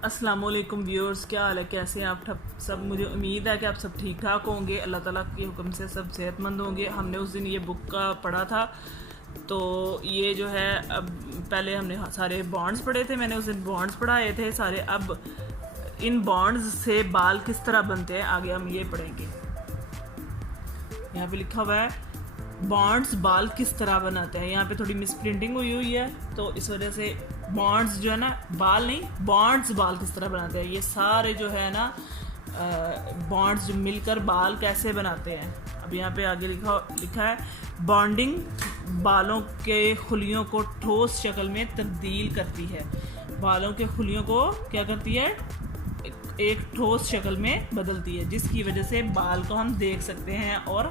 अस्सलाम वालेकुम व्यूअर्स, क्या हाल है, कैसे हैं आप सब। मुझे उम्मीद है कि आप सब ठीक ठाक होंगे। अल्लाह ताला के हुक्म से सब सेहतमंद होंगे। हमने उस दिन ये बुक का पढ़ा था, तो ये जो है अब पहले हमने सारे बॉन्ड्स पढ़े थे। मैंने उस दिन बॉन्ड्स पढ़ाए थे सारे। अब इन बॉन्ड्स से बाल किस तरह बनते हैं आगे हम ये पढ़ेंगे। यहाँ पे लिखा हुआ है बॉन्ड्स बाल किस तरह बनाते हैं। यहाँ पे थोड़ी मिस प्रिंटिंग हुई है, तो इस वजह से बॉन्ड्स जो है ना, बाल नहीं, बॉन्ड्स बाल किस तरह बनाते हैं। ये सारे जो है ना बॉन्ड्स जो मिलकर बाल कैसे बनाते हैं। अब यहाँ पे आगे लिखा है बॉन्डिंग बालों के खुलियों को ठोस शक्ल में तब्दील करती है। बालों के खुलियों को क्या करती है, एक ठोस शक्ल में बदलती है, जिसकी वजह से बाल को हम देख सकते हैं और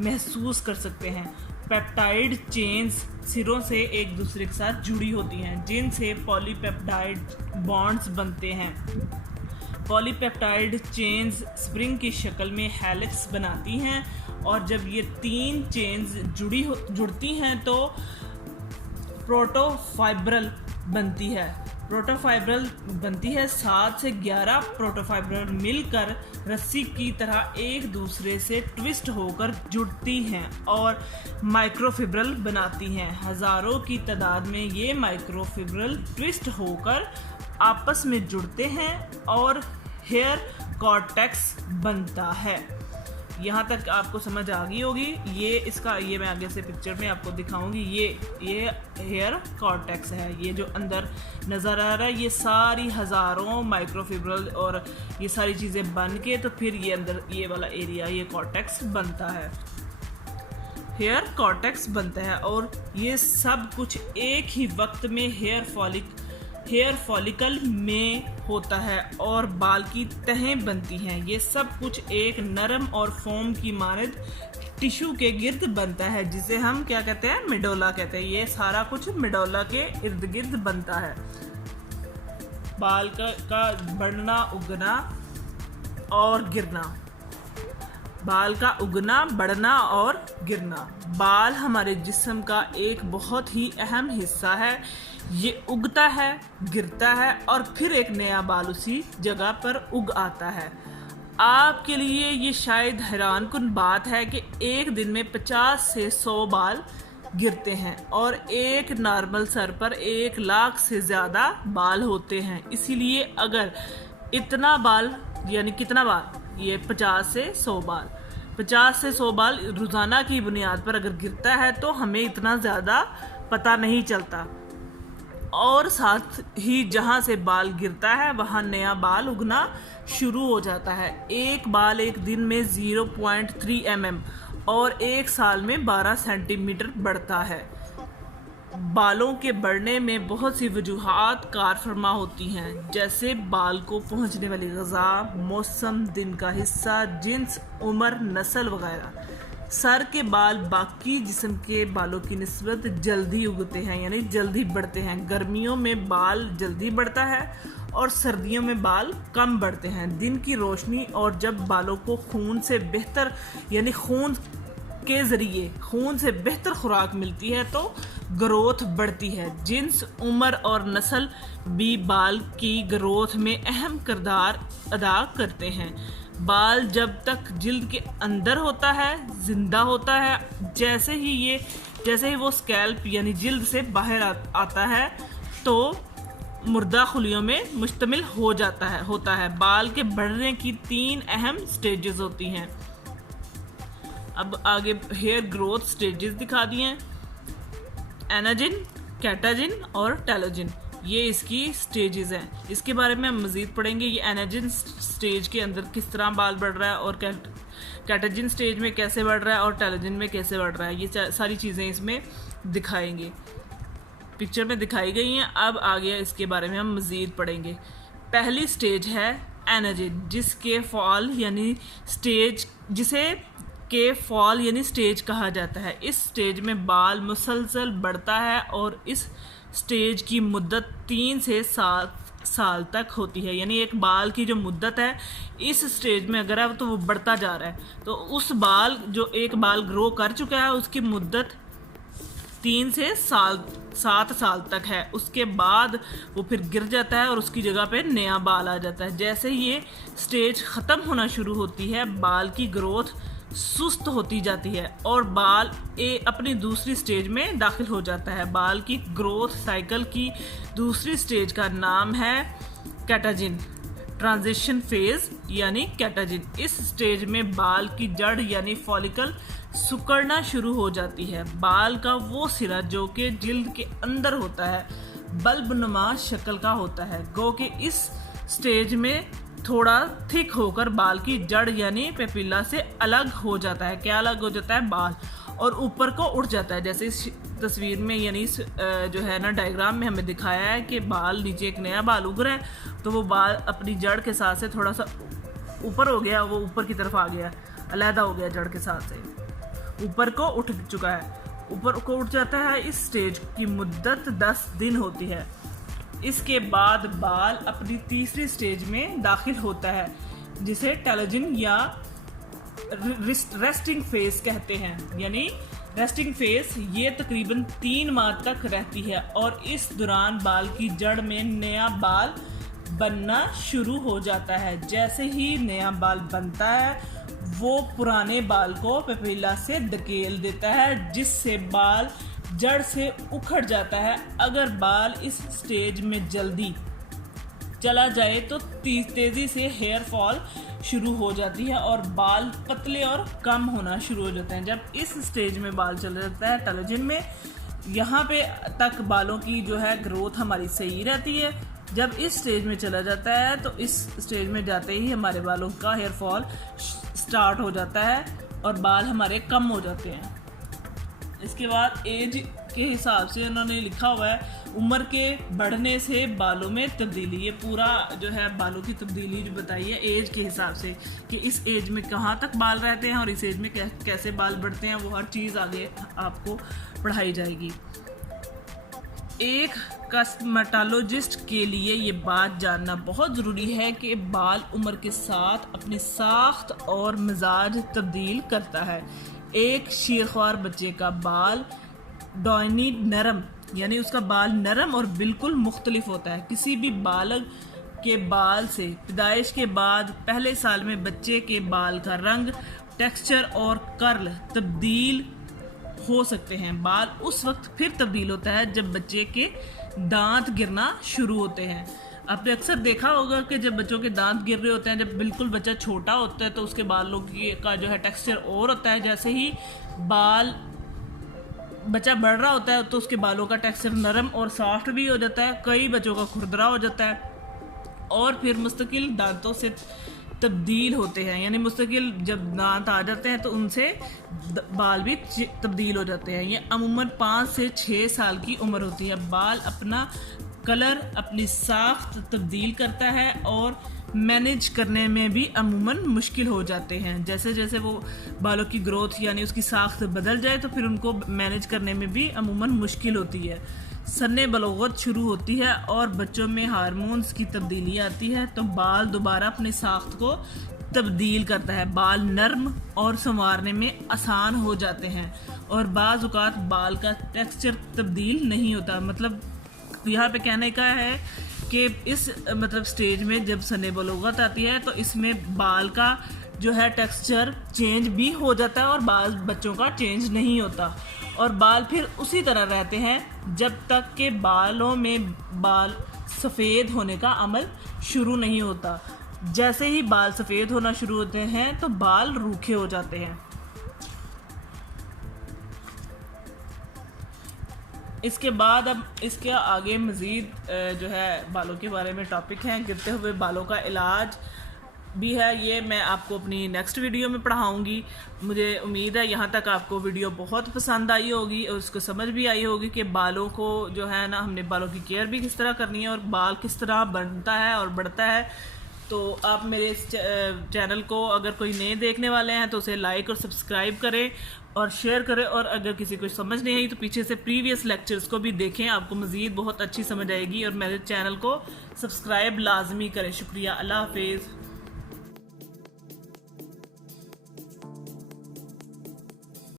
महसूस कर सकते हैं। पेप्टाइड चेन्स सिरों से एक दूसरे के साथ जुड़ी होती हैं, जिनसे पॉलीपेप्टाइड बॉन्ड्स बनते हैं। पॉलीपेप्टाइड चेन्स स्प्रिंग की शक्ल में हेलिक्स बनाती हैं, और जब ये तीन चेन्स जुड़ती हैं तो प्रोटोफाइब्रल बनती है। 7 से 11 प्रोटोफाइब्रल मिलकर रस्सी की तरह एक दूसरे से ट्विस्ट होकर जुड़ती हैं और माइक्रोफिब्रल बनाती हैं। हज़ारों की तादाद में ये माइक्रोफिब्रल ट्विस्ट होकर आपस में जुड़ते हैं और हेयर कॉर्टेक्स बनता है। यहाँ तक आपको समझ आ गई होगी। ये मैं आगे से पिक्चर में आपको दिखाऊंगी। ये हेयर कॉर्टेक्स है, ये जो अंदर नज़र आ रहा है। ये सारी हज़ारों माइक्रोफिब्रल और ये सारी चीज़ें बन के तो फिर ये अंदर ये वाला एरिया, ये कॉर्टेक्स बनता है, हेयर कॉर्टेक्स बनता है। और ये सब कुछ एक ही वक्त में हेयर फॉलिकल में होता है और बाल की तहें बनती हैं। ये सब कुछ एक नरम और फोम की मानद टिश्यू के गिर्द बनता है, जिसे हम क्या कहते हैं, मेडोला कहते हैं। ये सारा कुछ मेडोला के इर्द गिर्द बनता है। बाल का बढ़ना, उगना और गिरना। बाल का उगना, बढ़ना और गिरना। बाल हमारे जिस्म का एक बहुत ही अहम हिस्सा है। ये उगता है, गिरता है और फिर एक नया बाल उसी जगह पर उग आता है। आपके लिए ये शायद हैरानकुन बात है कि एक दिन में 50 से 100 बाल गिरते हैं और एक नॉर्मल सर पर 1 लाख से ज़्यादा बाल होते हैं। इसीलिए अगर इतना बाल, यानी कितना बाल, ये 50 से 100 बाल, 50 से 100 बाल रोज़ाना की बुनियाद पर अगर गिरता है तो हमें इतना ज़्यादा पता नहीं चलता। और साथ ही जहाँ से बाल गिरता है वहाँ नया बाल उगना शुरू हो जाता है। एक बाल एक दिन में 0.3 mm और एक साल में 12 सेंटीमीटर बढ़ता है। बालों के बढ़ने में बहुत सी वजूहात कार फरमा होती हैं, जैसे बाल को पहुंचने वाली ग़िज़ा, मौसम, दिन का हिस्सा, जिन्स, उम्र, नस्ल वगैरह। सर के बाल बाकी जिस्म के बालों की निस्बत जल्दी उगते हैं, यानी जल्दी बढ़ते हैं। गर्मियों में बाल जल्दी बढ़ता है और सर्दियों में बाल कम बढ़ते हैं। दिन की रोशनी और जब बालों को खून से बेहतर, यानी खून के ज़रिए खून से बेहतर खुराक मिलती है तो ग्रोथ बढ़ती है। जिन्स, उम्र और नस्ल भी बाल की ग्रोथ में अहम किरदार अदा करते हैं। बाल जब तक जिल्द के अंदर होता है जिंदा होता है। जैसे ही वो स्कैल्प यानी जिल्द से बाहर आता है तो मुर्दा खुलियों में मुश्तमिल होता है। बाल के बढ़ने की 3 अहम स्टेजेस होती हैं। अब आगे हेयर ग्रोथ स्टेजेस दिखा दिए हैं। एनाजिन, कैटाजिन और टेलोजिन, ये इसकी स्टेजेस हैं। इसके बारे में हम मज़ीद पढ़ेंगे। ये एनाजिन स्टेज के अंदर किस तरह बाल बढ़ रहा है और कैटाजिन स्टेज में कैसे बढ़ रहा है और टेलोजिन में कैसे बढ़ रहा है, ये सारी चीज़ें इसमें दिखाएंगे, पिक्चर में दिखाई गई हैं। अब आगे इसके बारे में हम मज़ीद पढ़ेंगे। पहली स्टेज है एनाजिन, जिसे फॉल यानी स्टेज कहा जाता है। इस स्टेज में बाल मुसलसल बढ़ता है और इस स्टेज की मुद्दत 3 से 7 साल तक होती है। यानी एक बाल की जो मुद्दत है इस स्टेज में अगर है तो वो बढ़ता जा रहा है, तो उस बाल जो एक बाल ग्रो कर चुका है उसकी मुद्दत 3 से 7 साल तक है। उसके बाद वो फिर गिर जाता है और उसकी जगह पे नया बाल आ जाता है। जैसे ये स्टेज ख़त्म होना शुरू होती है, बाल की ग्रोथ सुस्त होती जाती है और बाल अपनी दूसरी स्टेज में दाखिल हो जाता है। बाल की ग्रोथ साइकिल की दूसरी स्टेज का नाम है कैटाजिन, ट्रांजिशन फेज यानी कैटाजिन। इस स्टेज में बाल की जड़ यानी फॉलिकल सिकुड़ना शुरू हो जाती है। बाल का वो सिरा जो कि जिल्द के अंदर होता है बल्ब नुमा शक्ल का होता है। गो कि इस स्टेज में थोड़ा थिक होकर बाल की जड़ यानी पेपिला से अलग हो जाता है। क्या अलग हो जाता है? बाल, और ऊपर को उठ जाता है। जैसे इस तस्वीर में यानी जो है ना डायग्राम में हमें दिखाया है कि बाल नीचे एक नया बाल उग रहा है, तो वो बाल अपनी जड़ के साथ से थोड़ा सा ऊपर हो गया, वो ऊपर की तरफ आ गया, अलहदा हो गया, जड़ के साथ से ऊपर को उठ चुका है, ऊपर को उठ जाता है। इस स्टेज की मुद्दत 10 दिन होती है। इसके बाद बाल अपनी तीसरी स्टेज में दाखिल होता है जिसे टेलोजिन या रेस्टिंग फेज कहते हैं। यानी रेस्टिंग फेज ये तकरीबन 3 माह तक रहती है और इस दौरान बाल की जड़ में नया बाल बनना शुरू हो जाता है। जैसे ही नया बाल बनता है वो पुराने बाल को पेपिला से धकेल देता है जिससे बाल जड़ से उखड़ जाता है। अगर बाल इस स्टेज में जल्दी चला जाए तो तेज़ी से हेयर फॉल शुरू हो जाती है और बाल पतले और कम होना शुरू हो जाते हैं। जब इस स्टेज में बाल चला जाता है टेलोजिन में, यहाँ पे तक बालों की जो है ग्रोथ हमारी सही रहती है। जब इस स्टेज में चला जाता है तो इस स्टेज में जाते ही हमारे बालों का हेयर फॉल स्टार्ट हो जाता है और बाल हमारे कम हो जाते हैं। इसके बाद एज के हिसाब से उन्होंने लिखा हुआ है उम्र के बढ़ने से बालों में तब्दीली। ये पूरा जो है बालों की तब्दीली जो बताई है एज के हिसाब से कि इस एज में कहाँ तक बाल रहते हैं और इस एज में कैसे बाल बढ़ते हैं, वो हर चीज़ आगे आपको पढ़ाई जाएगी। एक कॉस्मेटोलॉजिस्ट के लिए ये बात जानना बहुत ज़रूरी है कि बाल उम्र के साथ अपनी साख्त और मिजाज तब्दील करता है। एक शीरख्वार बच्चे का बाल डॉयनी नरम यानी उसका बाल नरम और बिल्कुल मुख्तलिफ होता है। किसी भी बालग के बाल से पैदाइश के बाद पहले साल में बच्चे के बाल का रंग, टेक्सचर और कर्ल तब्दील हो सकते हैं। बाल उस वक्त फिर तब्दील होता है जब बच्चे के दांत गिरना शुरू होते हैं। आपने अक्सर देखा होगा कि जब बच्चों के दांत गिर रहे होते हैं, जब बिल्कुल बच्चा छोटा होता है तो उसके बालों का जो है टेक्सचर और होता है। जैसे ही बच्चा बढ़ रहा होता है तो उसके बालों का टेक्सचर नरम और सॉफ्ट भी हो जाता है। कई बच्चों का खुरदरा हो जाता है और फिर मुस्तकिल दांतों से तब्दील होते हैं। यानी मुस्तकिल जब दांत आ जाते हैं तो उनसे बाल भी तब्दील हो जाते हैं। ये अमूमन 5 से 6 साल की उम्र होती है। बाल अपना कलर, अपनी साख्त तब्दील करता है और मैनेज करने में भी अमूमन मुश्किल हो जाते हैं। जैसे जैसे वो बालों की ग्रोथ यानी उसकी साख्त बदल जाए तो फिर उनको मैनेज करने में भी अमूमन मुश्किल होती है। सन्ने बलोगत शुरू होती है और बच्चों में हार्मोन्स की तब्दीली आती है तो बाल दोबारा अपनी साख्त को तब्दील करता है। बाल नर्म और संवारने में आसान हो जाते हैं और बाज़ औक़ात बाल का टेक्सचर तब्दील नहीं होता। मतलब यहाँ पे कहने का है कि इस मतलब स्टेज में जब सन्ने बलोगत आती है तो इसमें बाल का जो है टेक्सचर चेंज भी हो जाता है और बाल बच्चों का चेंज नहीं होता और बाल फिर उसी तरह रहते हैं जब तक के बालों में बाल सफ़ेद होने का अमल शुरू नहीं होता। जैसे ही बाल सफ़ेद होना शुरू होते हैं तो बाल रूखे हो जाते हैं। इसके बाद अब इसके आगे मज़ीद जो है बालों के बारे में टॉपिक हैं। गिरते हुए बालों का इलाज भी है, ये मैं आपको अपनी नेक्स्ट वीडियो में पढ़ाऊँगी। मुझे उम्मीद है यहाँ तक आपको वीडियो बहुत पसंद आई होगी और उसको समझ भी आई होगी कि बालों को जो है ना हमने बालों की केयर भी किस तरह करनी है और बाल किस तरह बनता है और बढ़ता है। तो आप मेरे इस चैनल को अगर कोई नए देखने वाले हैं तो उसे लाइक और सब्सक्राइब करें और शेयर करें और अगर किसी को समझ नहीं आई तो पीछे से प्रीवियस लेक्चर्स को भी देखें, आपको मज़ीद बहुत अच्छी समझ आएगी। और मेरे चैनल को सब्सक्राइब लाजमी करें। शुक्रिया, अल्लाह हाफिज़।